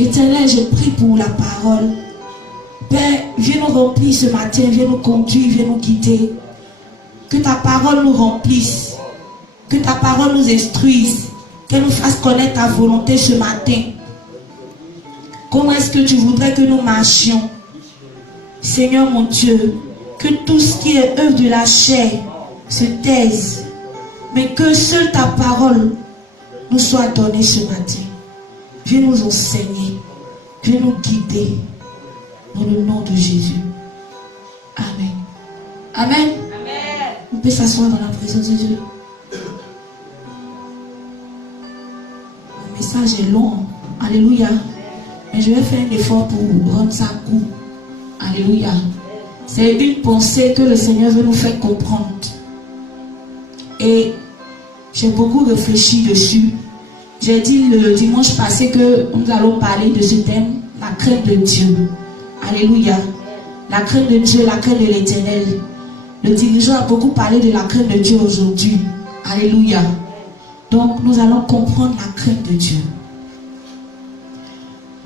Éternel, je prie pour la parole. Père, viens nous remplir ce matin, viens nous conduire, viens nous guider. Que ta parole nous remplisse. Que ta parole nous instruise. Qu'elle nous fasse connaître ta volonté ce matin. Comment est-ce que tu voudrais que nous marchions? Seigneur mon Dieu, que tout ce qui est œuvre de la chair se taise. Mais que seule ta parole nous soit donnée ce matin. Viens nous enseigner. Viens nous guider. Dans le nom de Jésus. Amen. Amen. Amen. On peut s'asseoir dans la présence de Dieu. Le message est long. Alléluia. Mais je vais faire un effort pour rendre ça court. Alléluia. C'est une pensée que le Seigneur veut nous faire comprendre. Et j'ai beaucoup réfléchi dessus. J'ai dit le dimanche passé que nous allons parler de ce thème, la crainte de Dieu. Alléluia. La crainte de Dieu, la crainte de l'Éternel. Le dirigeant a beaucoup parlé de la crainte de Dieu aujourd'hui. Alléluia. Donc nous allons comprendre la crainte de Dieu.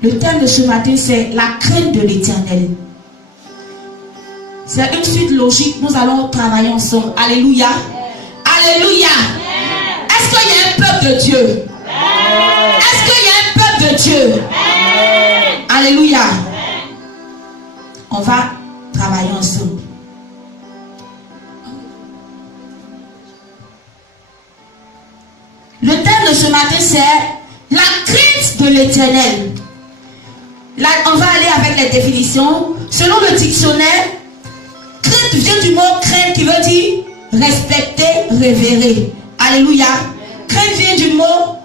Le thème de ce matin, c'est la crainte de l'Éternel. C'est une suite logique. Nous allons travailler ensemble. Alléluia. Alléluia. Est-ce qu'il y a un peuple de Dieu? Est-ce qu'il y a un peuple de Dieu? Alléluia. On va travailler ensemble. Le thème de ce matin, c'est la crainte de l'Éternel. Là, on va aller avec les définitions. Selon le dictionnaire, crainte vient du mot crainte qui veut dire respecter, révérer. Alléluia. Crainte vient du mot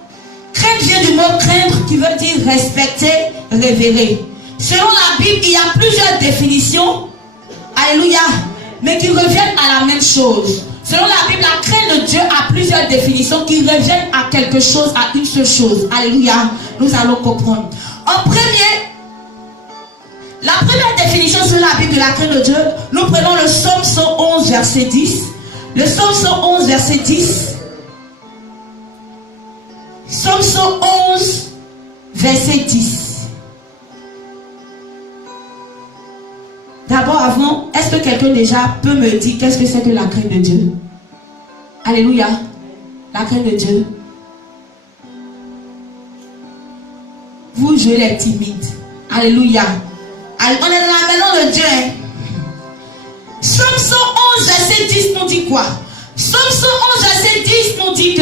craindre qui veut dire respecter, révérer. Selon la Bible, il y a plusieurs définitions. Alléluia. Mais qui reviennent à la même chose. Selon la Bible, la crainte de Dieu a plusieurs définitions qui reviennent à quelque chose, à une seule chose. Alléluia. Nous allons comprendre. En premier, la première définition sur la Bible de la crainte de Dieu, nous prenons le Psaume 111, verset 10. Le Psaume 111, verset 10. Psaume 111, verset 10. D'abord, avant, est-ce que quelqu'un déjà peut me dire qu'est-ce que c'est que la crainte de Dieu? Alléluia. La crainte de Dieu. Vous jouez les timides. Alléluia. On est dans la maison de Dieu. Psaume 111, verset 10 nous dit quoi? Psaume 111, verset 10 nous dit que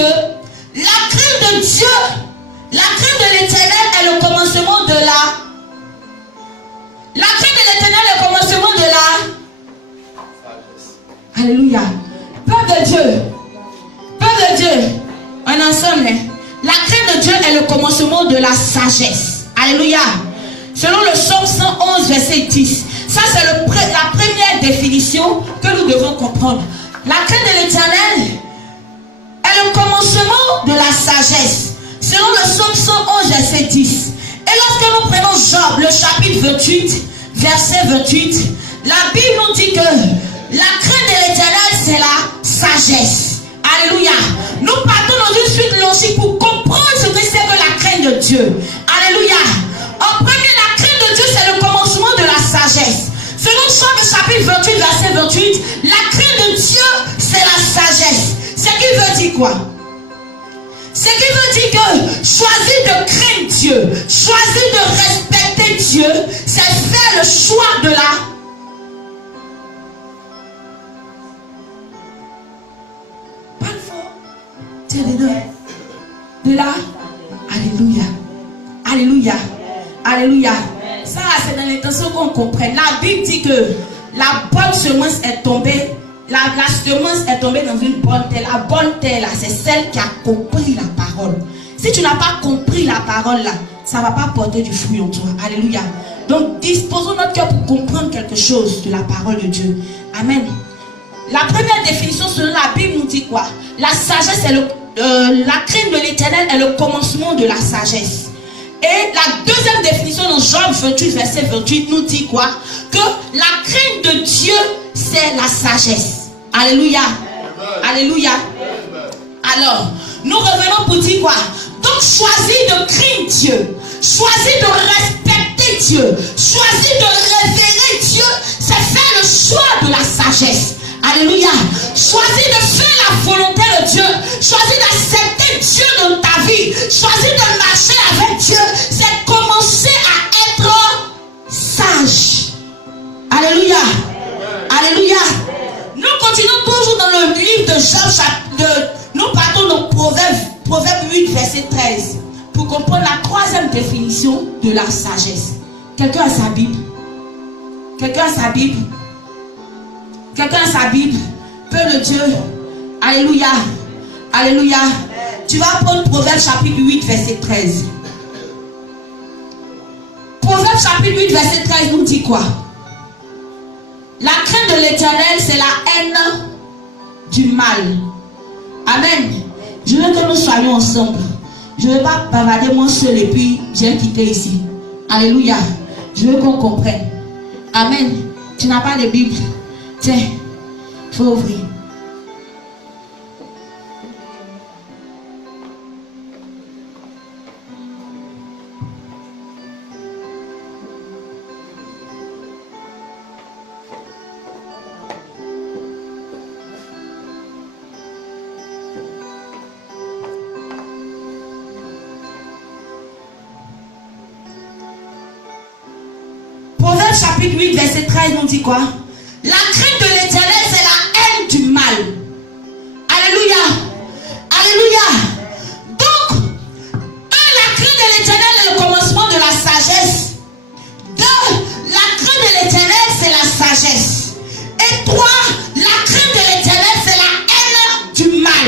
la crainte de Dieu, la crainte de l'Éternel est le commencement de la crainte de l'Éternel est le commencement de la Alléluia. Peuple de Dieu. Peuple de Dieu. Un ensemble. La crainte de Dieu est le commencement de la sagesse. Alléluia. Selon le Psaume 111, verset 10. Ça, c'est la première définition que nous devons comprendre. La crainte de l'Éternel est le commencement de la sagesse. Selon le Psaume 111, verset 10. Et lorsque nous prenons Job, le chapitre 28, verset 28, la Bible nous dit que la crainte de l'Éternel, c'est la sagesse. Alléluia. Nous partons dans une suite logique pour comprendre ce que c'est que la crainte de Dieu. Alléluia. En premier, la crainte de Dieu, c'est le commencement de la sagesse. Selon Job, le chapitre 28, verset 28, la crainte de Dieu, c'est la sagesse. Ce qui veut dire quoi? Ce qui veut dire que choisir de craindre Dieu, choisir de respecter Dieu, c'est faire le choix de la... Pas le fort. Tiens, de la... Alléluia. Alléluia. Alléluia. Ça, c'est dans l'intention qu'on comprenne. La Bible dit que la bonne semence est tombée. La semence est tombée dans une bonne terre. La bonne terre, là, c'est celle qui a compris la parole. Si tu n'as pas compris la parole, là, ça ne va pas porter du fruit en toi. Alléluia. Donc, disposons notre cœur pour comprendre quelque chose de la parole de Dieu. Amen. La première définition selon la Bible nous dit quoi? La sagesse, la crainte de l'Éternel est le commencement de la sagesse. Et la deuxième définition dans Job 28, verset 28 nous dit quoi? Que la crainte de Dieu, c'est la sagesse. Alléluia. Alléluia. Alors, nous revenons pour dire quoi? Donc, choisir de craindre Dieu. choisir de respecter Dieu, choisir de révérer Dieu, c'est faire le choix de la sagesse. Alléluia. Choisir de faire la volonté de Dieu, choisir d'accepter Dieu dans ta vie, choisir de marcher avec Dieu, c'est commencer à être sage. Alléluia. Alléluia. Nous continuons toujours dans le livre de Job, nous partons dans Proverbe 8, verset 13, pour comprendre la troisième définition de la sagesse. Quelqu'un a sa Bible? Quelqu'un a sa Bible? Quelqu'un a sa Bible? Peu de Dieu. Alléluia. Alléluia. Tu vas prendre Proverbe chapitre 8, verset 13. Proverbe chapitre 8, verset 13 nous dit quoi? La crainte de l'Éternel, c'est la haine du mal. Amen. Je veux que nous soyons ensemble. Je ne vais pas bavarder moi seul et puis j'ai quitté ici. Alléluia. Je veux qu'on comprenne. Amen. Tu n'as pas de Bible. Tiens, il faut ouvrir. Chapitre 8, verset 13 nous dit quoi? La crainte de l'Éternel, c'est la haine du mal. Alléluia. Alléluia. Donc, la crainte de l'Éternel est le commencement de la sagesse. La crainte de l'Éternel, c'est la sagesse. Et 3, la crainte de l'Éternel, c'est la haine du mal.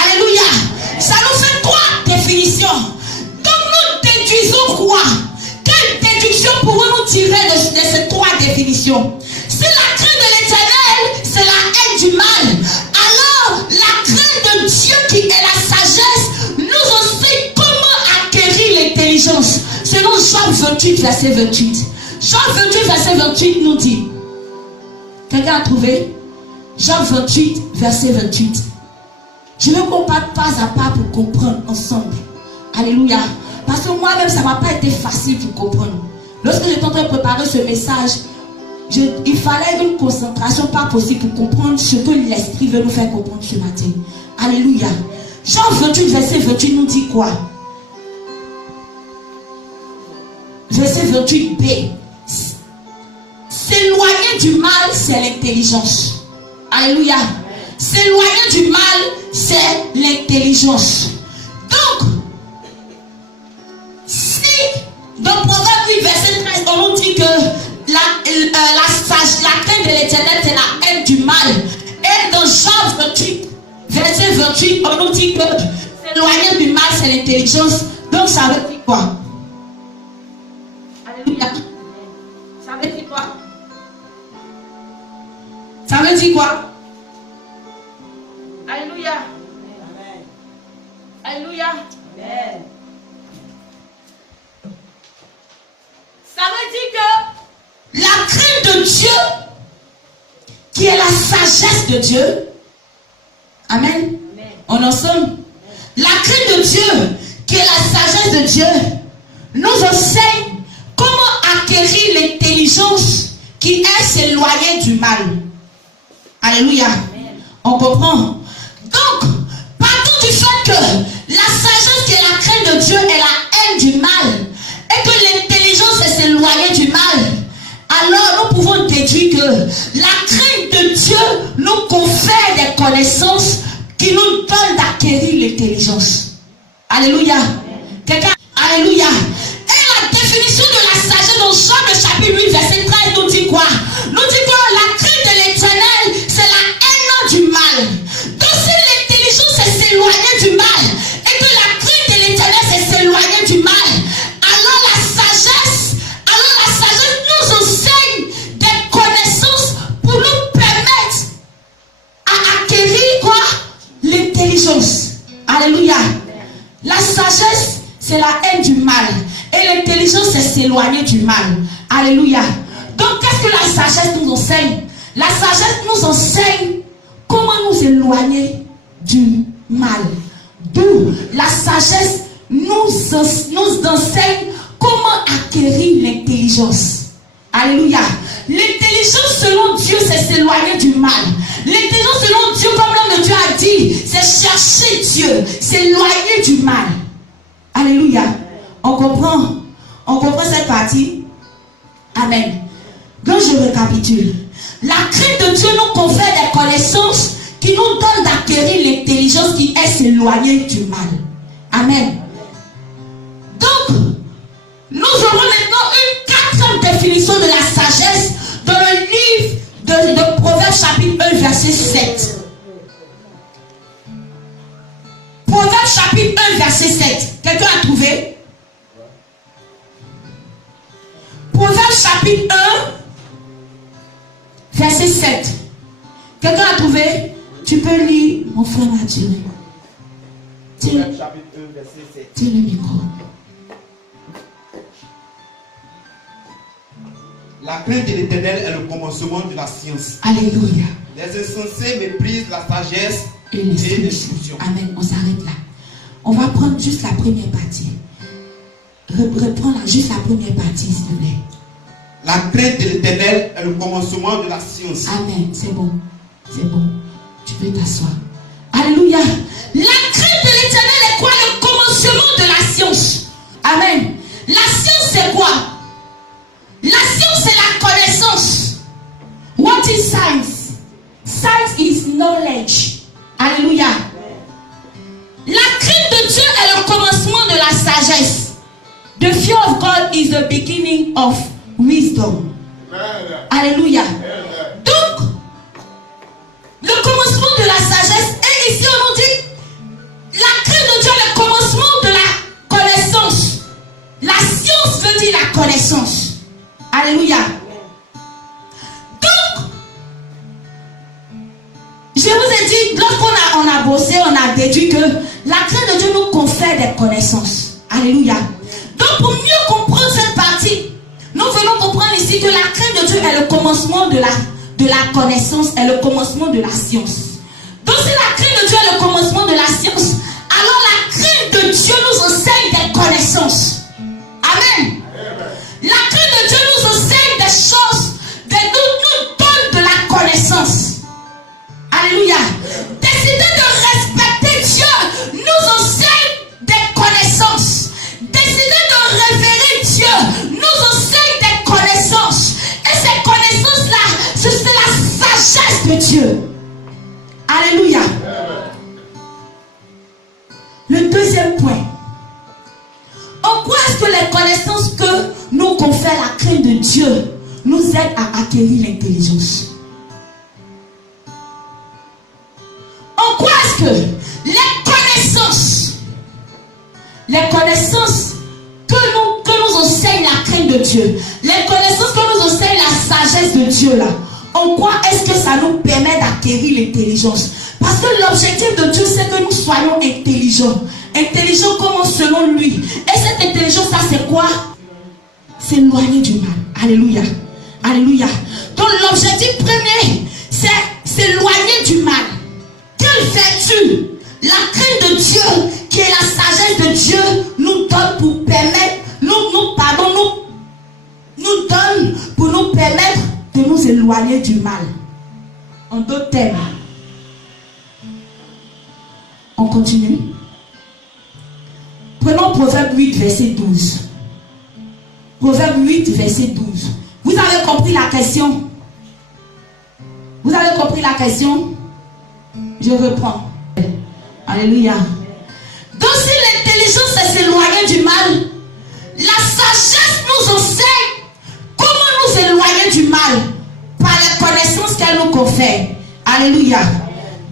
Alléluia. Ça nous fait 3 définitions. Donc, nous déduisons quoi? Pouvons-nous tirer de ces 3 définitions? Si la crainte de l'Éternel, c'est la haine du mal, alors la crainte de Dieu qui est la sagesse nous enseigne comment acquérir l'intelligence. Selon Job 28, verset 28. Job 28, verset 28 nous dit. Quelqu'un a trouvé? Job 28, verset 28. Je veux qu'on parte pas à pas pour comprendre ensemble. Alléluia. Parce que moi-même, ça ne m'a pas été facile pour comprendre. Lorsque j'étais en train de préparer ce message, il fallait une concentration pas possible pour comprendre ce que l'Esprit veut nous faire comprendre ce matin. Alléluia. Jean 28, verset 28 nous dit quoi? Verset 28b. S'éloigner du mal, c'est l'intelligence. Alléluia. S'éloigner du mal, c'est l'intelligence. Donc, si dans Proverbe 8, verset 13, on nous dit que la crainte de l'Éternel, c'est la haine du mal. Et dans Job 28, verset 28, on nous dit que s'éloigner du mal, c'est l'intelligence. Donc, ça veut dire quoi? Alléluia. Ça veut dire quoi? Ça veut dire quoi? Alléluia. Amen. Alléluia. Amen. Ça veut dire que la crainte de Dieu, qui est la sagesse de Dieu, Amen. Amen. On en sommes. La crainte de Dieu, qui est la sagesse de Dieu, nous enseigne comment acquérir l'intelligence qui est s'éloigner du mal. Alléluia. Amen. On comprend. Donc, partons du fait que la sagesse qui est la crainte de Dieu est la haine du mal, et que l'intelligence est s'éloigner du mal, alors nous pouvons déduire que la crainte de Dieu nous confère des connaissances qui nous donnent d'acquérir l'intelligence. Alléluia. Quelqu'un? Alléluia. Et la définition de la sagesse dans Job chapitre 8, verset 13 nous dit quoi? Nous dit que la crainte de l'Éternel, c'est la haine du mal. Donc si l'intelligence c'est s'éloigner du mal, et que la crainte de l'Éternel c'est s'éloigner du mal, alors la sagesse nous enseigne des connaissances pour nous permettre à acquérir quoi? L'intelligence. Alléluia. La sagesse, c'est la haine du mal. Et l'intelligence, c'est s'éloigner du mal. Alléluia. Donc, qu'est-ce que la sagesse nous enseigne? La sagesse nous enseigne comment nous éloigner du mal. D'où la sagesse nous enseigne comment acquérir l'intelligence. Alléluia. L'intelligence selon Dieu, c'est s'éloigner du mal. L'intelligence selon Dieu, comme l'homme de Dieu a dit, c'est chercher Dieu, s'éloigner du mal. Alléluia. On comprend cette partie. Amen. Donc je récapitule. La crainte de Dieu nous confère des connaissances qui nous donnent d'acquérir l'intelligence qui est s'éloigner du mal. Amen. Donc, nous aurons maintenant une quatrième définition de la sagesse dans le livre de Proverbes chapitre 1 verset 7. Proverbes chapitre 1 verset 7. Quelqu'un a trouvé? Proverbes chapitre 1 verset 7. Quelqu'un a trouvé? Tu peux lire, mon frère Mathieu. Proverbes chapitre 1 verset 7. Tiens le micro. La crainte de l'Éternel est le commencement de la science. Alléluia. Les insensés méprisent la sagesse Et et l'instruction. Amen. On s'arrête là. On va prendre juste la première partie. Reprends juste la première partie, s'il te plaît. La crainte de l'Éternel est le commencement de la science. Amen. C'est bon. C'est bon. Tu peux t'asseoir. Alléluia. La crainte de l'Éternel est quoi? Le commencement de la science. Amen. La science, c'est quoi? La science, c'est la connaissance. What is science? Science is knowledge. Alléluia. La crainte de Dieu est le commencement de la sagesse. The fear of God is the beginning of wisdom. Alléluia. Donc, le commencement de la sagesse, et ici on nous dit, la crainte de Dieu est le commencement de la connaissance. La science veut dire la connaissance. Alléluia. Donc, je vous ai dit, lorsqu'on a bossé, on a déduit que la crainte de Dieu nous confère des connaissances. Alléluia. Donc, pour mieux comprendre cette partie, nous venons comprendre ici que la crainte de Dieu est le commencement de la connaissance, est le commencement de la science. Donc, si la crainte de Dieu est le commencement de la science, alors la crainte de Dieu nous enseigne des connaissances. Amen. La crainte de Dieu nous enseigne des choses, nous donne de la connaissance. Alléluia. Décider de respecter Dieu nous enseigne des connaissances. Décider de révérer Dieu nous enseigne des connaissances. Et ces connaissances-là, c'est la sagesse de Dieu. Alléluia. Le deuxième point. En quoi est-ce que les connaissances que nous confère la crainte de Dieu nous aident à acquérir l'intelligence? En quoi est-ce que les connaissances que nous enseigne la crainte de Dieu, les connaissances que nous enseigne la sagesse de Dieu là, en quoi est-ce que ça nous permet d'acquérir l'intelligence? Parce que l'objectif de Dieu, c'est que nous soyons intelligents. Intelligents comme selon lui. Et cette intelligence, ça c'est quoi? S'éloigner du mal. Alléluia. Alléluia. Donc l'objectif premier, c'est s'éloigner du mal. Quelle vertu la crainte de Dieu, qui est la sagesse de Dieu, nous donne pour permettre, nous donne pour nous permettre de nous éloigner du mal. En d'autres termes, on continue. Prenons Proverbe 8, verset 12. Proverbe 8, verset 12. Vous avez compris la question? Vous avez compris la question? Je reprends. Alléluia. Donc si l'intelligence est s'éloigner du mal, la sagesse nous enseigne comment nous éloigner du mal par les connaissances qu'elle nous confère. Alléluia.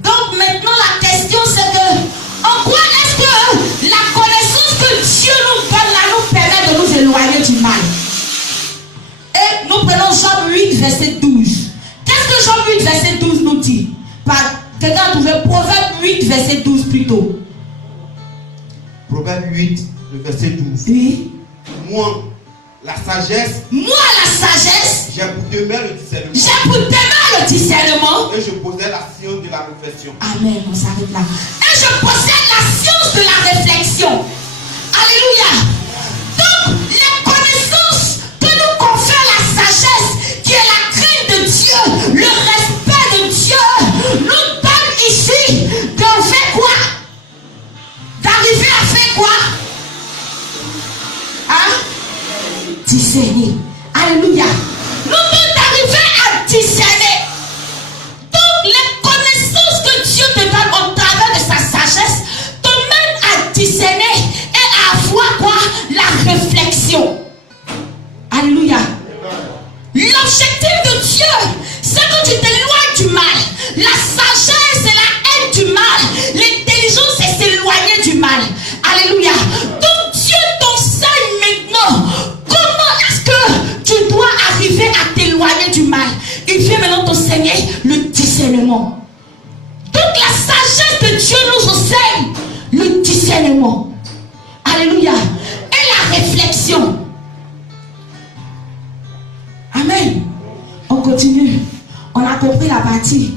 Donc maintenant la question c'est que en quoi est-ce que la connaissance que Dieu nous donne là nous permet de nous éloigner du mal? Et nous prenons Job 8 verset 12. Qu'est-ce que Job 8 verset 12 nous dit? Quelqu'un a trouvé Proverbe 8 verset 12 plutôt. Proverbe 8, le verset 12. Oui. Moi, la sagesse, j'ai pour demeure le discernement. Et je possède la science de la réflexion. Amen, on s'arrête là. Et je possède la science de la réflexion. Alléluia. Donc, les connaissances que nous confère la sagesse, qui est la crainte de Dieu, le respect de Dieu, nous donne ici de faire quoi? D'arriver à faire quoi? Hein? Discerner. Alléluia. Nous devons arriver à discerner. Donc les connaissances que Dieu te donne au travers de sa sagesse te mènent à discerner et à avoir quoi? La réflexion. Alléluia. L'objectif de Dieu, c'est que tu t'éloignes du mal. La sagesse, c'est la haine du mal. L'intelligence, c'est s'éloigner du mal. Alléluia. Donc Dieu t'enseigne maintenant comment est-ce que tu dois arriver à t'éloigner du mal. Il vient maintenant t'enseigner le discernement. Donc la sagesse de Dieu nous enseigne le discernement. Alléluia. Et la réflexion. Amen. On continue. On a compris la partie.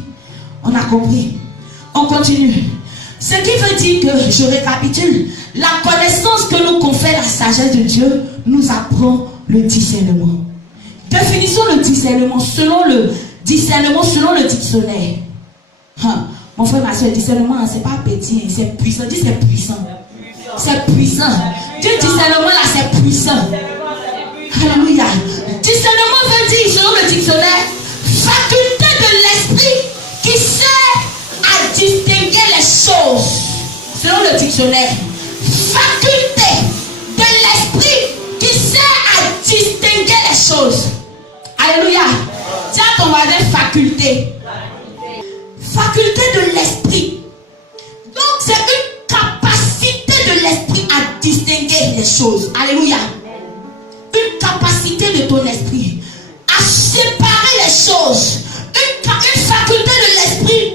On a compris. On continue. Ce qui veut dire que, je récapitule, la connaissance que nous confère la sagesse de Dieu nous apprend le discernement. Définissons le discernement selon le dictionnaire. Mon frère, ma soeur, le discernement, c'est pas petit, c'est puissant. Dis c'est puissant. C'est puissant. Dis discernement là, c'est puissant. Alléluia. Discernement veut dire, selon le dictionnaire, faculté de l'esprit qui sert à distinguer les choses. Selon le dictionnaire, faculté de l'esprit qui sert à distinguer les choses. Alléluia. Dis à ton voisin faculté. Faculté de l'esprit. Donc c'est une capacité de l'esprit à distinguer les choses. Alléluia. Une capacité de ton esprit à séparer les choses. Une faculté de l'esprit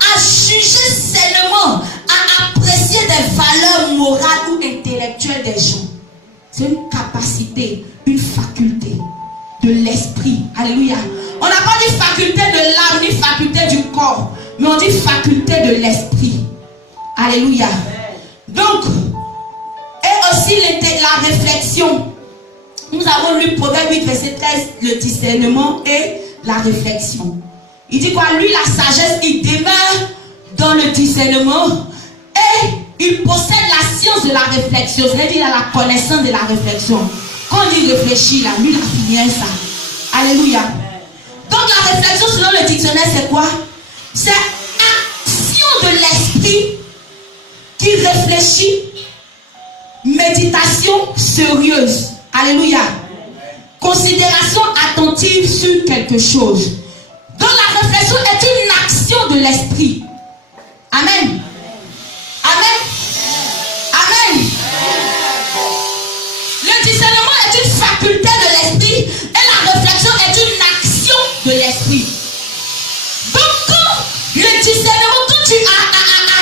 à juger sainement, à apprécier des valeurs morales ou intellectuelles des gens. C'est une capacité, une faculté de l'esprit. Alléluia. On n'a pas dit faculté de l'âme ni faculté du corps, mais on dit faculté de l'esprit. Alléluia. Donc, et aussi la réflexion. Nous avons lu Proverbe 8, verset 13, le discernement et la réflexion. Il dit quoi? Lui, la sagesse, il demeure dans le discernement et il possède la science de la réflexion. C'est-à-dire qu'il a la connaissance de la réflexion. Quand il réfléchit, là, lui, il a fini ça. Alléluia. Donc la réflexion selon le dictionnaire, c'est quoi? C'est action de l'esprit qui réfléchit, méditation sérieuse. Alléluia. Considération attentive sur quelque chose. Donc la réflexion est une action de l'esprit. Amen. Amen. Amen. Le discernement est une faculté de l'esprit et la réflexion est une action de l'esprit. Donc quand le discernement, quand tu as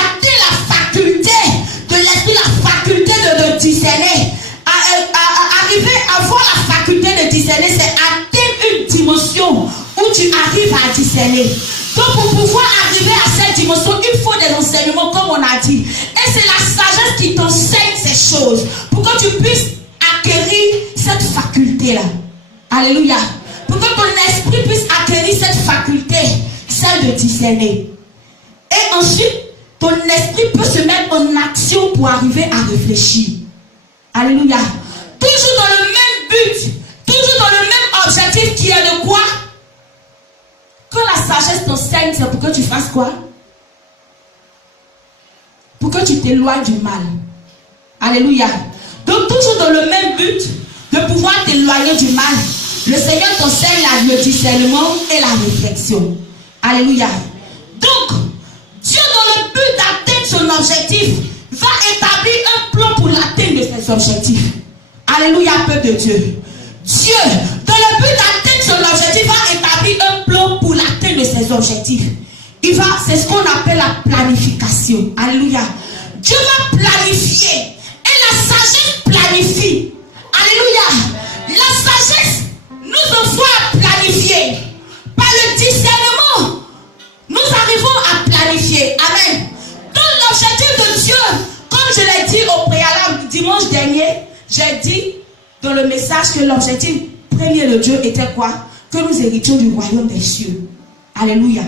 atteint la faculté de l'esprit, la faculté de discerner, arriver à avoir la faculté de discerner, c'est atteindre une dimension où tu arrives à discerner. Donc pour pouvoir arriver à cette dimension, il faut des enseignements comme on a dit. Et c'est la sagesse qui t'enseigne ces choses pour que tu puisses acquérir cette faculté-là. Alléluia. Pour que ton esprit puisse acquérir cette faculté, celle de discerner. Et ensuite, ton esprit peut se mettre en action pour arriver à réfléchir. Alléluia. Toujours dans le même but, toujours dans le même objectif qui est de quoi? Quand la sagesse t'enseigne, c'est pour que tu fasses quoi? Pour que tu t'éloignes du mal. Alléluia. Donc toujours dans le même but de pouvoir t'éloigner du mal, le Seigneur t'enseigne le discernement et la réflexion. Alléluia. Donc, Dieu dans le but d'atteindre son objectif va établir un plan pour l'atteinte de ses objectifs. Alléluia, peuple de Dieu. Dieu, dans le but d'atteindre son objectif, va établir un plan pour l'atteinte de ses objectifs. C'est ce qu'on appelle la planification. Alléluia. Dieu va planifier. Et la sagesse planifie. Alléluia. La sagesse nous envoie à planifier. Par le discernement, nous arrivons à planifier. Amen. Donc l'objectif de Dieu, comme je l'ai dit au préalable dimanche dernier, j'ai dit dans le message que l'objectif premier de Dieu était quoi? Que nous héritions du royaume des cieux. Alléluia.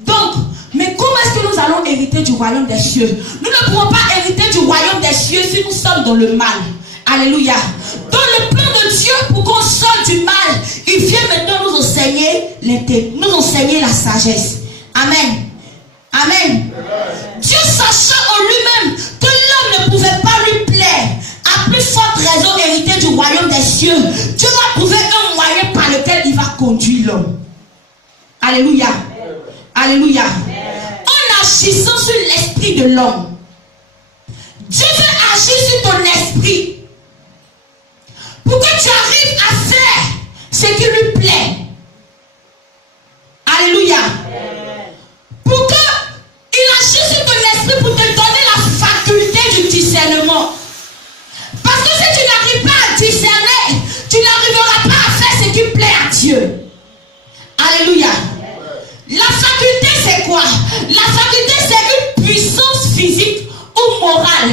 Donc, mais comment est-ce que nous allons hériter du royaume des cieux? Nous ne pouvons pas hériter du royaume des cieux si nous sommes dans le mal. Alléluia. Dans le plan de Dieu, pour qu'on sorte du mal, il vient maintenant nous enseigner la sagesse. Amen. Amen. Dieu, sachant en lui-même que l'homme ne pouvait pas lui plaire, à plus forte raison hériter du royaume des cieux, Dieu va trouver un moyen par lequel il va conduire l'homme. Alléluia. Alléluia. En agissant sur l'esprit de l'homme, Dieu veut agir sur ton esprit pour que tu arrives à faire ce qui lui plaît. Alléluia. Pour qu'il agisse sur ton esprit pour te donner la faculté du discernement. Parce que si tu n'arrives pas à discerner, tu n'arriveras pas à faire ce qui plaît à Dieu. Alléluia. La faculté, c'est quoi? La faculté, c'est une puissance physique ou morale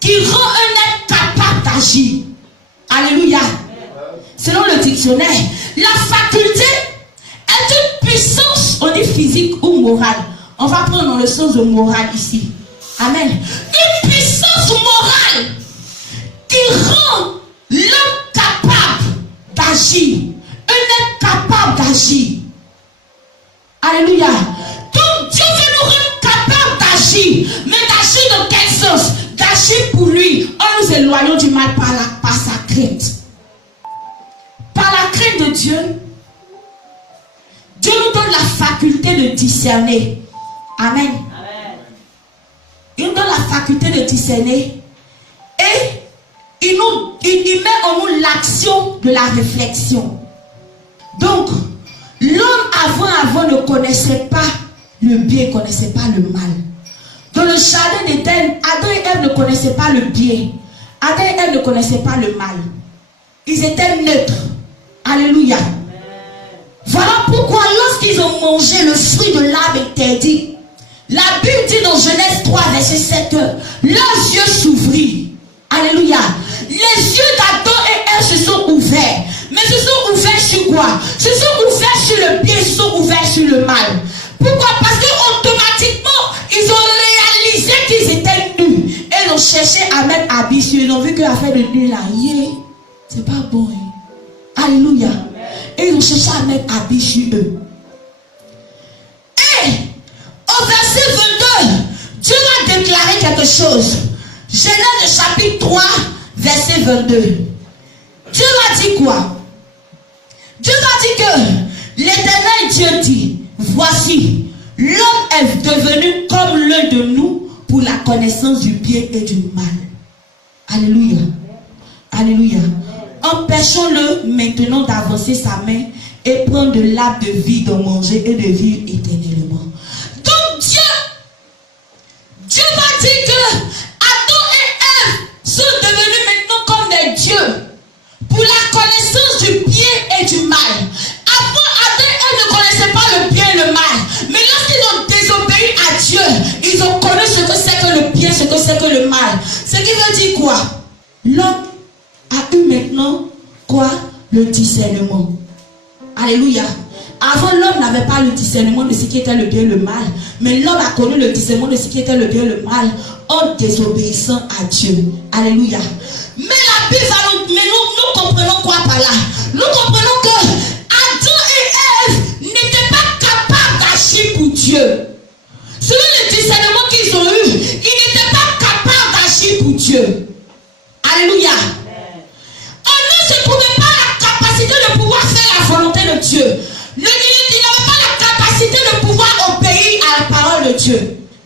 qui rend un être capable d'agir. Alléluia. Selon le dictionnaire, la faculté est une puissance, on dit physique ou morale. On va prendre dans le sens de morale ici. Amen. Une puissance morale qui rend l'homme capable d'agir. Un être capable d'agir. Alléluia. Donc Dieu veut nous rendre capables d'agir. Mais d'agir dans quel sens? D'agir pour lui. En nous éloignant du mal par sa crainte. Par la crainte de Dieu, Dieu nous donne la faculté de discerner. Amen. Il nous donne la faculté de discerner. Et il met en nous l'action de la réflexion. Donc, l'homme avant ne connaissait pas le bien, ne connaissait pas le mal. Dans le jardin d'Éden, Adam et Ève ne connaissaient pas le bien. Adam et Ève ne connaissaient pas le mal. Ils étaient neutres. Alléluia. Voilà pourquoi lorsqu'ils ont mangé le fruit de l'arbre interdit, la Bible dit dans Genèse 3, verset 7, leurs yeux s'ouvrirent. Alléluia. Les yeux d'Adam et Ève se sont ouverts. Mais se sont ouverts sur quoi? Se sont ouverts sur le bien, se sont ouverts sur le mal. Pourquoi? Parce qu'automatiquement, ils ont réalisé qu'ils étaient nus. Et ils ont cherché à mettre habit sur eux. Ils ont vu que l'affaire de nu là, c'est pas bon. Alléluia. Et ils ont cherché à mettre habit sur eux. Et au verset 22, Dieu va déclarer quelque chose. Genèse chapitre 3, verset 22. Dieu va dire quoi? Dieu va dire que l'Éternel Dieu dit, voici, l'homme est devenu comme l'un de nous pour la connaissance du bien et du mal. Alléluia. Alléluia. Empêchons-le maintenant d'avancer sa main et prendre de l'arbre de vie, d'en manger et de vivre éternellement. Donc Dieu va dire que Adam et Ève sont devenus maintenant comme des dieux pour la connaissance du bien et du mal. Avant, Adam et Ève ne connaissaient pas le bien et le mal. Mais lorsqu'ils ont désobéi à Dieu, ils ont connu ce que c'est que le bien, ce que c'est que le mal. Ce qui veut dire quoi? L'homme a eu maintenant quoi? Le discernement. Alléluia. Avant, l'homme n'avait pas le discernement de ce qui était le bien et le mal. Mais l'homme a connu le discernement de ce qui était le bien et le mal en désobéissant à Dieu. Alléluia. Mais la Bible va nous comprenons quoi par là? Nous comprenons que Adam et Ève n'étaient pas capables d'agir pour Dieu. Selon le discernement qu'ils ont eu, ils n'étaient pas capables d'agir pour Dieu. Alléluia. En eux ne se trouvait pas la capacité de pouvoir faire la volonté de Dieu. Ils n'avaient pas la capacité de pouvoir obéir à la parole de Dieu.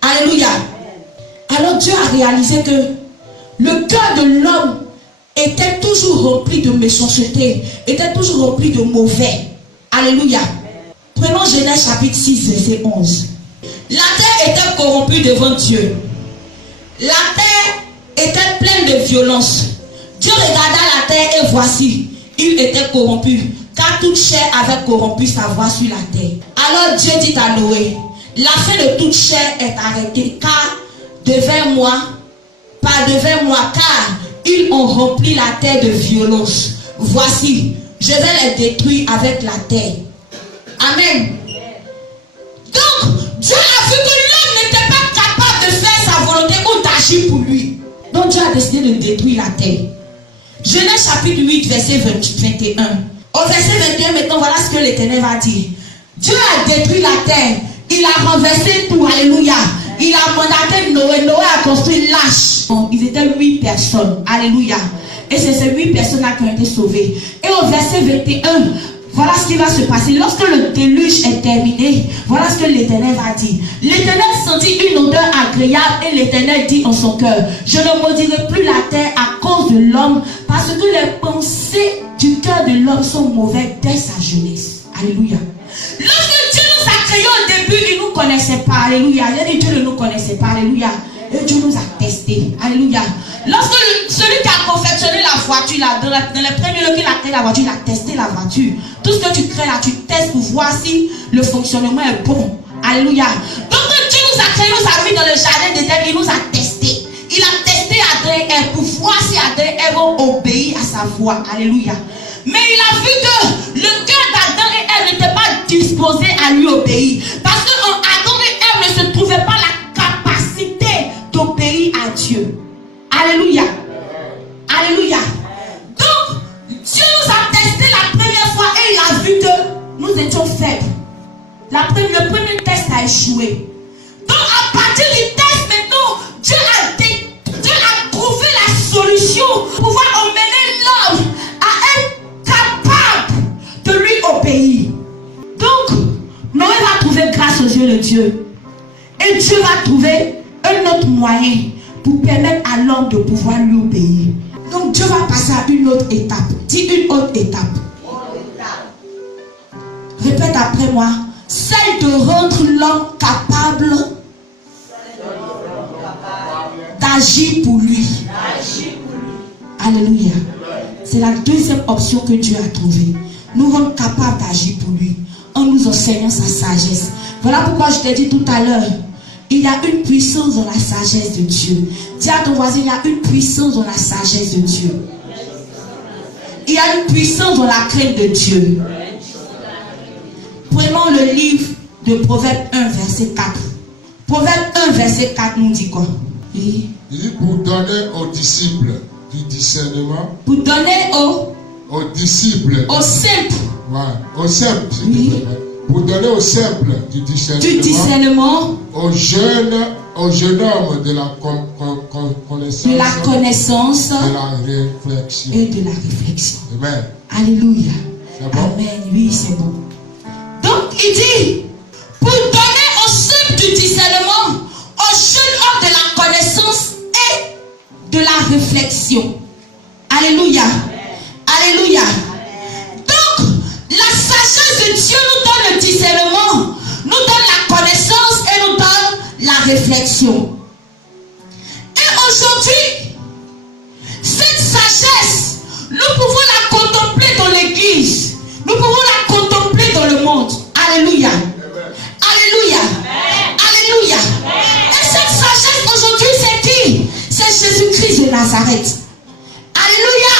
Alléluia. Alors Dieu a réalisé que le cœur de l'homme était toujours rempli de méchanceté, était toujours rempli de mauvais. Alléluia. Prenons Genèse chapitre 6, verset 11. La terre était corrompue devant Dieu. La terre était pleine de violence. Dieu regarda la terre et voici, il était corrompu, car toute chair avait corrompu sa voix sur la terre. Alors Dieu dit à Noé, la fin de toute chair est arrêtée, car devant moi, car ils ont rempli la terre de violence. Voici, je vais les détruire avec la terre. Amen. Donc, Dieu a vu que l'homme n'était pas capable de faire sa volonté ou d'agir pour lui. Donc, Dieu a décidé de détruire la terre. Genèse chapitre 8, verset 21. Au verset 21, maintenant, voilà ce que l'Éternel va dire. Dieu a détruit la terre. Il a renversé tout. Alléluia. Il a mandaté Noé. Noé a construit l'arche. Ils étaient 8 personnes. Alléluia. Et c'est ces 8 personnes-là qui ont été sauvées. Et au verset 21, voilà ce qui va se passer. Lorsque le déluge est terminé, voilà ce que l'Éternel va dire. L'Éternel sentit une odeur agréable et l'Éternel dit en son cœur, je ne maudirai plus la terre à cause de l'homme, parce que les pensées du cœur de l'homme sont mauvaises dès sa jeunesse. Alléluia. Lorsque Dieu nous a créés au début, il ne nous connaissait pas. Alléluia. Il a dit Dieu ne nous connaissait pas. Alléluia. Et Dieu nous a testés. Alléluia. Lorsque celui qui a confectionné la voiture, là, dans les premiers lieux qu'il a créé la voiture, il a testé la voiture. Tout ce que tu crées là, tu testes pour voir si le fonctionnement est bon. Alléluia. Donc quand Dieu nous a créé, nous a mis dans le jardin d'Éden, il nous a testés. Il a testé Adam et Ève pour voir si Adam et Ève vont obéir à sa voix. Alléluia. Mais il a vu que le cœur d'Adam et Ève n'était pas disposé à lui obéir. Parce que Adam et Ève ne se trouvaient pas la capacité d'obéir à Dieu. Alléluia. Alléluia. Donc, Dieu nous a testé la première fois et il a vu que nous étions faibles. Le premier test a échoué. Donc, à partir du test, maintenant, Dieu a trouvé la solution pour pouvoir emmener l'homme à être capable de lui obéir. Donc, Noé va trouver grâce aux yeux de Dieu. Et Dieu va trouver un autre moyen pour permettre à l'homme de pouvoir lui obéir. Donc Dieu va passer à une autre étape. Dis une autre étape. Répète après moi. Celle de rendre l'homme capable d'agir pour lui. Alléluia. C'est la deuxième option que Dieu a trouvée. Nous rendre capables d'agir pour lui en nous enseignant sa sagesse. Voilà pourquoi je t'ai dit tout à l'heure. Il y a une puissance dans la sagesse de Dieu. Dis à ton voisin, il y a une puissance dans la sagesse de Dieu. Il y a une puissance dans la crainte de Dieu. Prenons le livre de Proverbe 1, verset 4. Proverbe 1, verset 4 nous dit quoi? Oui. Il dit pour donner aux disciples du discernement. Pour donner aux disciples. Aux simples. Ouais, aux simples. Oui. Pour donner aux simples du discernement, aux jeunes hommes de la connaissance, de la connaissance, de la réflexion. Et de la réflexion. Amen. Alléluia. C'est bon? Amen. Oui, c'est bon. Donc, il dit, pour donner aux simples du discernement, aux jeunes hommes de la connaissance et de la réflexion. Alléluia. Alléluia. Donc, la sagesse de Dieu nous donne le discernement, nous donne la connaissance et nous donne la réflexion. Et aujourd'hui, cette sagesse, nous pouvons la contempler dans l'église. Nous pouvons la contempler dans le monde. Alléluia. Alléluia. Alléluia. Et cette sagesse aujourd'hui, c'est qui? C'est Jésus-Christ de Nazareth. Alléluia.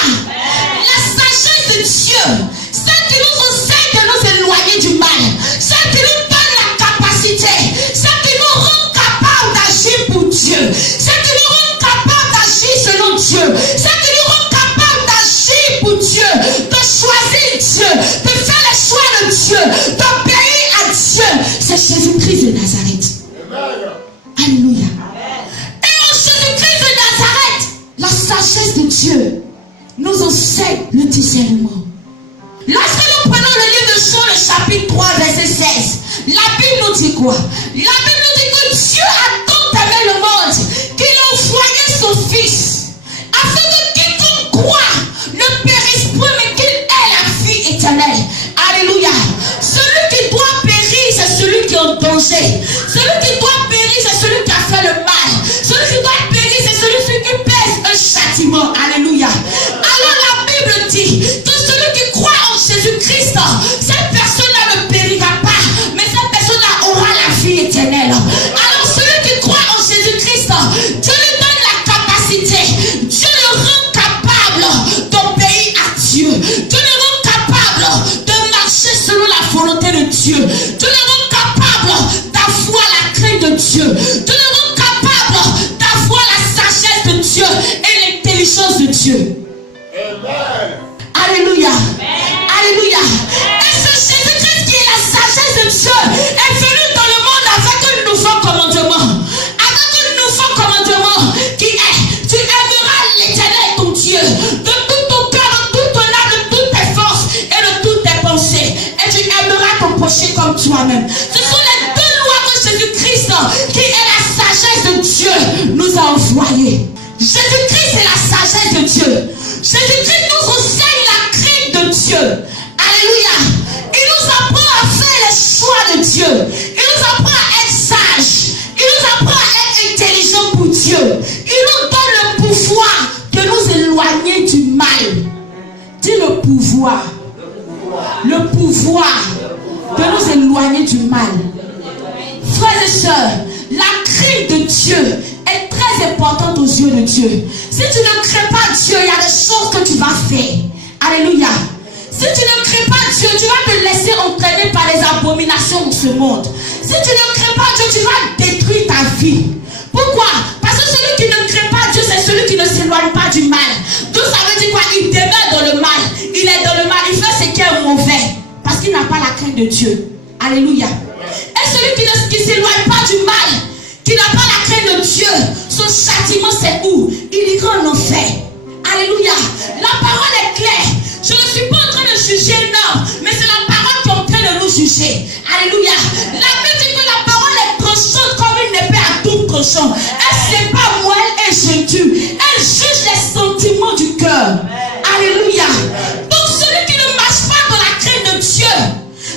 La sagesse de Dieu, celle qui nous enseigne de nous éloigner du mal, celle qui nous donne la capacité, celle qui nous rend capables d'agir pour Dieu, celle qui nous rend capables d'agir selon Dieu, celle qui nous rend capables d'agir pour Dieu, de choisir Dieu, de faire les choix de Dieu, d'obéir à Dieu. C'est Jésus-Christ de Nazareth. Alléluia. Et en Jésus-Christ de Nazareth, la sagesse de Dieu nous enseigne le discernement. Lorsque nous prenons le livre de Jean, le chapitre 3, verset 16, la Bible nous dit quoi? La Bible nous dit que Dieu a tant aimé le monde qu'il a envoyé son Fils, afin que quiconque croit ne périsse point, mais qu'il ait la vie éternelle. Alléluia. Celui qui doit périr, c'est celui qui est en danger. Celui qui doit périr, c'est celui qui a fait le mal. Celui qui doit périr, c'est celui qui pèse un châtiment. Alléluia. Alors la Bible dit que celui qui croit en Jésus-Christ, cette personne-là ne périra pas, mais cette personne-là aura la vie éternelle. Alors celui qui Dieu. Amen. Alléluia. Alléluia. Et ce Jésus-Christ qui est la sagesse de Dieu est venu dans le monde avec un nouveau commandement. Avec un nouveau commandement qui est: tu aimeras l'Éternel ton Dieu de tout ton cœur, de toute ton âme, de toutes tes forces et de toutes tes pensées. Et tu aimeras ton prochain comme toi-même. Ce sont les deux lois que Jésus-Christ, qui est la sagesse de Dieu, nous a envoyées. Jésus-Christ est la sagesse de Dieu. Jésus-Christ nous enseigne la crainte de Dieu. Alléluia. Il nous apprend à faire les choix de Dieu. Il nous apprend à être sage. Il nous apprend à être intelligent pour Dieu. Il nous donne le pouvoir de nous éloigner du mal. Dis le pouvoir. Le pouvoir de nous éloigner du mal. Frères et sœurs, la crainte de Dieu est très importante aux yeux de Dieu. Si tu ne crains pas Dieu, il y a des choses que tu vas faire. Alléluia. Si tu ne crains pas Dieu, tu vas te laisser entraîner par les abominations de ce monde. Si tu ne crains pas Dieu, tu vas détruire ta vie. Pourquoi? Parce que celui qui ne craint pas Dieu, c'est celui qui ne s'éloigne pas du mal. Donc ça veut dire quoi? Il demeure dans le mal. Il est dans le mal. Il fait ce qui est mauvais. Parce qu'il n'a pas la crainte de Dieu. Alléluia. Et celui qui ne s'éloigne pas du mal, qui n'a pas la crainte de Dieu, son châtiment c'est où? Il ira en enfer. Alléluia. La parole est claire. Je ne suis pas en train de juger l'homme, mais c'est la parole qui est en train de nous juger. Alléluia. La Bible dit que la parole est tranchante comme une épée à double tranchant. Elle sépare moelle et jointure. Elle juge les sentiments du cœur. Alléluia. Donc celui qui ne marche pas dans la crainte de Dieu,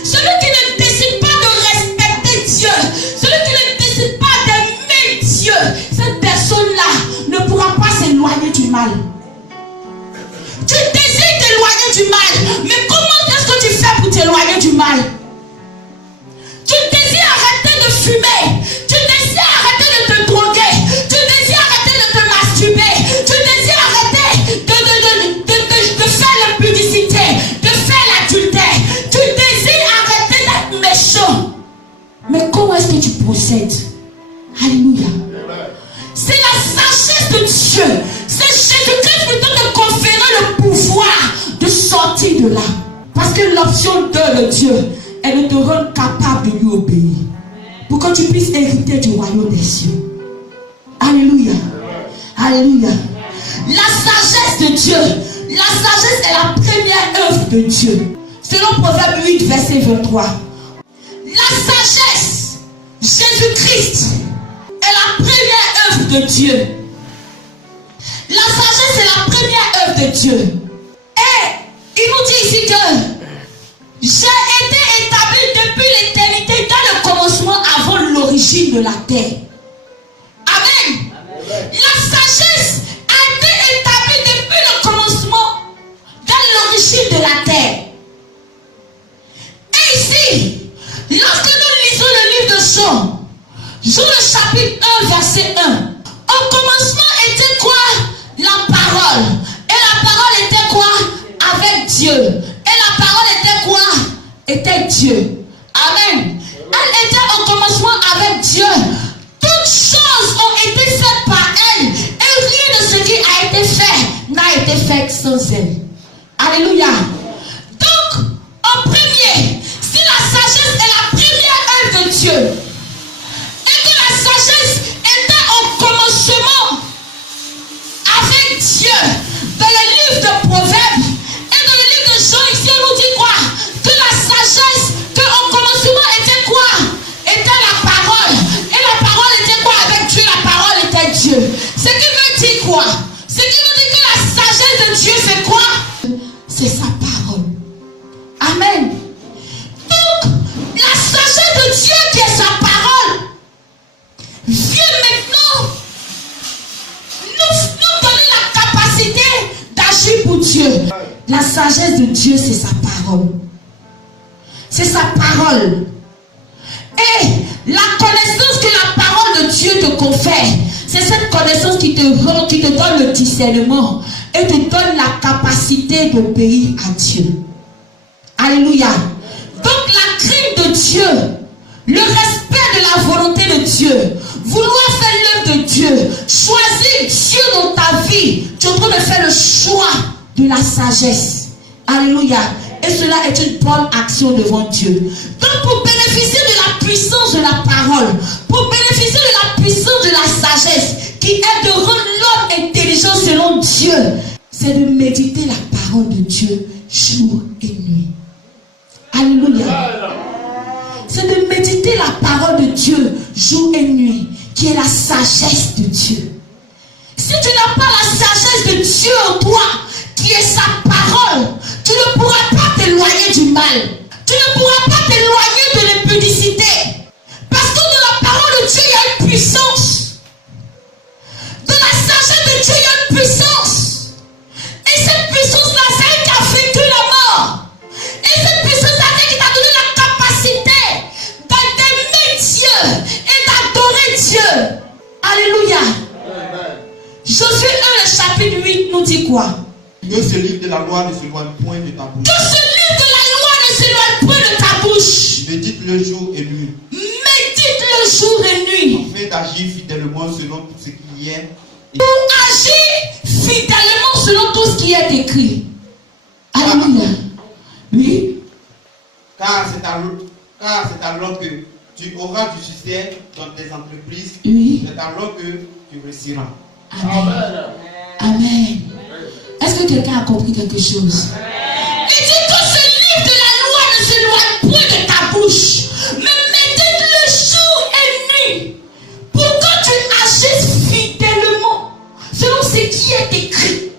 celui qui ne décide pas de respecter Dieu, celui qui ne décide pas d'aimer Dieu, cette personne-là ne pourra pas s'éloigner du mal. Tu désires t'éloigner du mal, mais comment est-ce que tu fais pour t'éloigner du mal? Tu désires arrêter de fumer, tu désires arrêter de te droguer, tu désires arrêter de te masturber, tu désires arrêter de faire l'impudicité, de faire l'adultère, tu désires arrêter d'être méchant. Mais comment est-ce que tu procèdes? Alléluia. C'est la sagesse de Dieu. C'est Jésus-Christ qui te conférer le pouvoir de sortir de là. Parce que l'option 2 de Dieu est de te rendre capable de lui obéir. Pour que tu puisses hériter du royaume des cieux. Alléluia. Alléluia. La sagesse de Dieu. La sagesse est la première œuvre de Dieu. Selon Proverbe 8, verset 23. La sagesse, Jésus-Christ, est la première œuvre de Dieu. La sagesse est la première œuvre de Dieu. Et il nous dit ici que j'ai été établi depuis l'éternité dans le commencement avant l'origine de la terre. Amen. La sagesse a été établie depuis le commencement dans l'origine de la terre. Et ici, lorsque nous lisons le livre de Jean, Jean le chapitre 1, verset 1, au commencement était quoi? La parole. Et la parole était quoi? Avec Dieu. Et la parole était quoi? Était Dieu. Amen. Elle était au commencement avec Dieu. Toutes choses ont été faites par elle. Et rien de ce qui a été fait n'a été fait sans elle. Alléluia. Donc, en premier, si la sagesse est la première œuvre de Dieu, et que la sagesse était au commencement avec Dieu, dans le livre de Proverbes et dans le livre de Jean, ici on nous dit quoi? Que la sagesse, que au commencement était quoi? Était la parole. Et la parole était quoi? Avec Dieu, la parole était Dieu. Ce qui veut dire quoi? Ce qui veut dire que la sagesse de Dieu, c'est quoi? C'est sa parole. Amen. Donc, la sagesse de Dieu qui est sa parole vient maintenant nous donner la capacité d'agir pour Dieu. La sagesse de Dieu, c'est sa parole. C'est sa parole. Et la connaissance que la parole de Dieu te confère, c'est cette connaissance qui te rend, qui te donne le discernement et te donne la capacité d'obéir à Dieu. Alléluia. Donc la crainte de Dieu, le respect de la volonté de Dieu, vouloir faire l'œuvre de Dieu, choisir Dieu dans ta vie, tu es en train de faire le choix de la sagesse. Alléluia. Et cela est une bonne action devant Dieu. Donc pour bénéficier de la puissance de la parole, pour bénéficier de la puissance de la sagesse, qui est de rendre l'homme intelligent selon Dieu, c'est de méditer la parole de Dieu jour et nuit. Alléluia. C'est de méditer la parole de Dieu jour et nuit, qui est la sagesse de Dieu. Si tu n'as pas la sagesse de Dieu en toi, qui est sa parole, tu ne pourras pas t'éloigner du mal. Tu ne pourras pas t'éloigner de l'impudicité. Parce que dans la parole de Dieu, il y a une puissance. Dans la sagesse de Dieu, il y a une puissance. Et cette puissance-là, c'est elle qui a vaincu la mort. Et cette puissance-là, c'est elle qui t'a donné la capacité d'aimer Dieu et d'adorer Dieu. Alléluia. Josué 1, le chapitre 8 nous dit quoi? Que ce livre de la loi ne s'éloigne point de ta bouche. Que ce livre de la loi ne s'éloigne point de ta bouche. Médite le jour et nuit. Médite le jour et nuit. Afin d'agir fidèlement selon tout ce qui est. Pour agir fidèlement selon tout ce qui est écrit. Alléluia. Oui. Car c'est alors que tu auras du succès dans tes entreprises. Oui. C'est alors que tu réussiras. Amen. Amen. Est-ce que quelqu'un a compris quelque chose? Il dit que ce livre de la loi ne s'éloigne point de ta bouche, mais médite-le jour et nuit, pour que tu agisses fidèlement selon ce qui est écrit.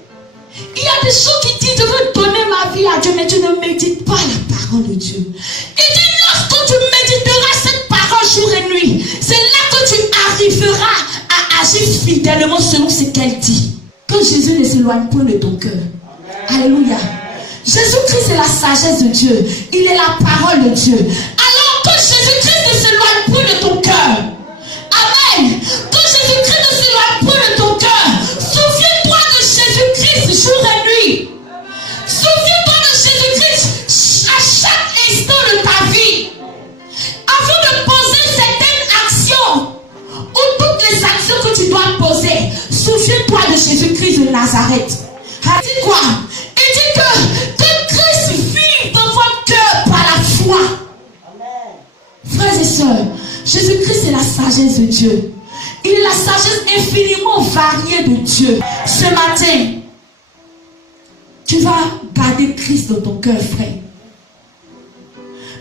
Il y a des gens qui disent: je veux donner ma vie à Dieu, mais tu ne médites pas la parole de Dieu. Il dit: lorsque tu méditeras cette parole jour et nuit, c'est là que tu arriveras à agir fidèlement selon ce qu'elle dit. Que Jésus ne s'éloigne point de ton cœur. Alléluia. Jésus-Christ est la sagesse de Dieu. Il est la parole de Dieu. Alors que Jésus-Christ ne s'éloigne point de ton cœur. Amen. Que Jésus-Christ ne s'éloigne point de ton cœur. Souviens-toi de Jésus-Christ jour et nuit. Souviens-toi de Jésus-Christ à chaque instant de ta vie. Afin de poser certaines actions, ou toutes les actions que tu dois poser, souviens-toi de Jésus-Christ de Nazareth. Il dit quoi? Il dit que Christ vive dans votre cœur par la foi. Amen. Frères et sœurs, Jésus-Christ est la sagesse de Dieu. Il est la sagesse infiniment variée de Dieu. Ce matin, tu vas garder Christ dans ton cœur, frère.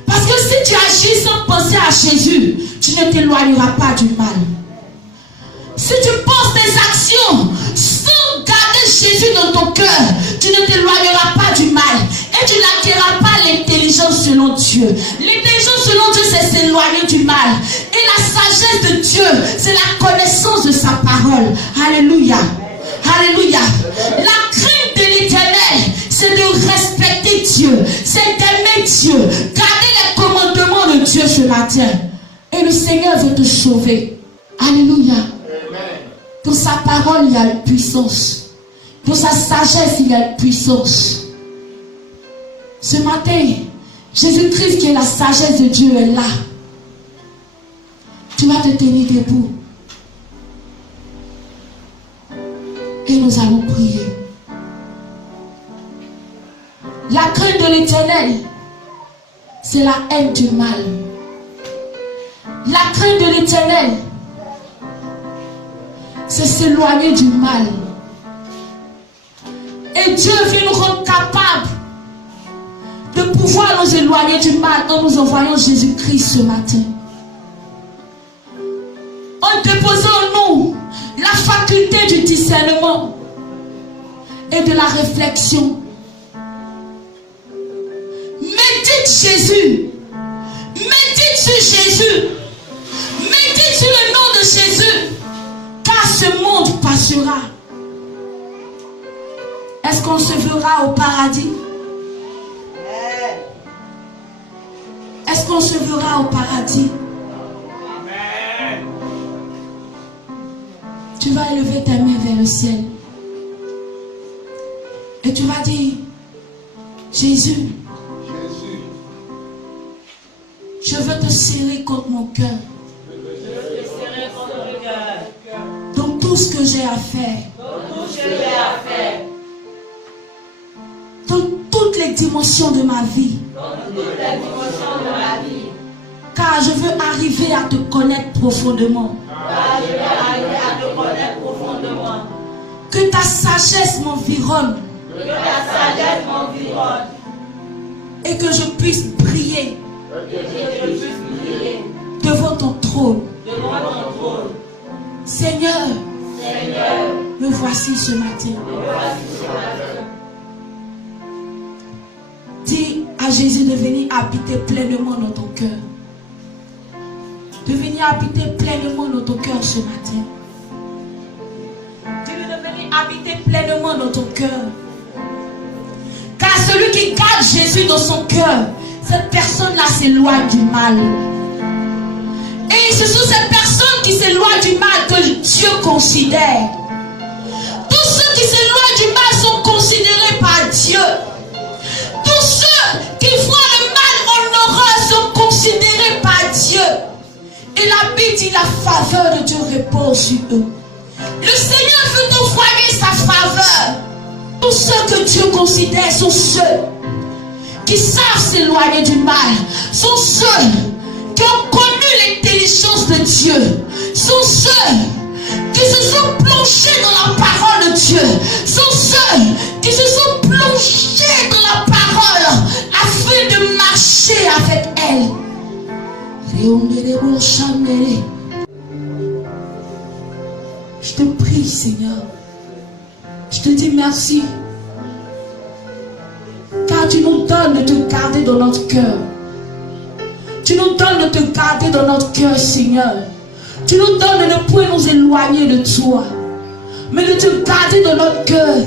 Parce que si tu agis sans penser à Jésus, tu ne t'éloigneras pas du mal. Si tu penses tes actions sans garder Jésus dans ton cœur, tu ne t'éloigneras pas du mal. Et tu n'acquériras pas l'intelligence selon Dieu. L'intelligence selon Dieu, c'est s'éloigner du mal. Et la sagesse de Dieu, c'est la connaissance de sa parole. Alléluia. Alléluia. La crainte de l'Éternel, c'est de respecter Dieu. C'est d'aimer Dieu. Garder les commandements de Dieu ce matin. Et le Seigneur veut te sauver. Alléluia. Pour sa parole, il y a une puissance. Pour sa sagesse, il y a une puissance. Ce matin, Jésus-Christ, qui est la sagesse de Dieu, est là. Tu vas te tenir debout. Et nous allons prier. La crainte de l'Éternel, c'est la haine du mal. La crainte de l'Éternel, c'est s'éloigner du mal. Et Dieu vient nous rendre capables de pouvoir nous éloigner du mal en nous envoyant Jésus-Christ ce matin. En déposant en nous la faculté du discernement et de la réflexion. Médite Jésus. Médite sur Jésus. Médite sur le nom de Jésus. Car ce monde passera. Est-ce qu'on se verra au paradis? Est-ce qu'on se verra au paradis? Amen. Tu vas élever ta main vers le ciel. Et tu vas dire: Jésus, je veux te serrer contre mon cœur. Dans tout ce que j'ai à faire. dimensions de ma vie. Car je veux arriver à te connaître profondément. Que ta sagesse m'environne. Et que je puisse briller devant ton trône. Seigneur, me voici ce matin. Dis à Jésus de venir habiter pleinement dans ton cœur. De venir habiter pleinement dans ton cœur ce matin. Dis-lui de venir habiter pleinement dans ton cœur. Car celui qui garde Jésus dans son cœur, cette personne-là s'éloigne du mal. Et ce sont ces personnes qui s'éloignent du mal que Dieu considère. Tous ceux qui s'éloignent du mal sont considérés par Dieu. Tous ceux qui font le mal en horreur sont considérés par Dieu. Et la Bible dit la faveur de Dieu repose sur eux. Le Seigneur veut envoyer sa faveur. Tous ceux que Dieu considère sont ceux qui savent s'éloigner du mal. Sont ceux qui ont connu l'intelligence de Dieu. Sont ceux qui se sont plongés dans la parole de Dieu. Sont ceux qui se sont plongés dans la parole afin de marcher avec elle. Je te prie, Seigneur. Je te dis merci. Car tu nous donnes de te garder dans notre cœur. Tu nous donnes de te garder dans notre cœur, Seigneur. Tu nous donnes de ne point nous éloigner de toi, mais de te garder dans notre cœur,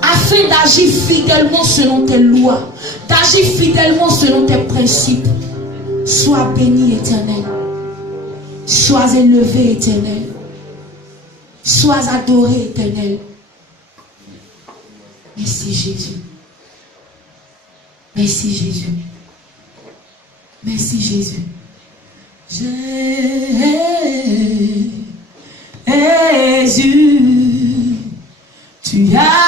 afin d'agir fidèlement selon tes lois, d'agir fidèlement selon tes principes. Sois béni, Éternel. Sois élevé, Éternel. Sois adoré, Éternel. Merci, Jésus. Merci, Jésus. Merci, Jésus. Jésus, tu as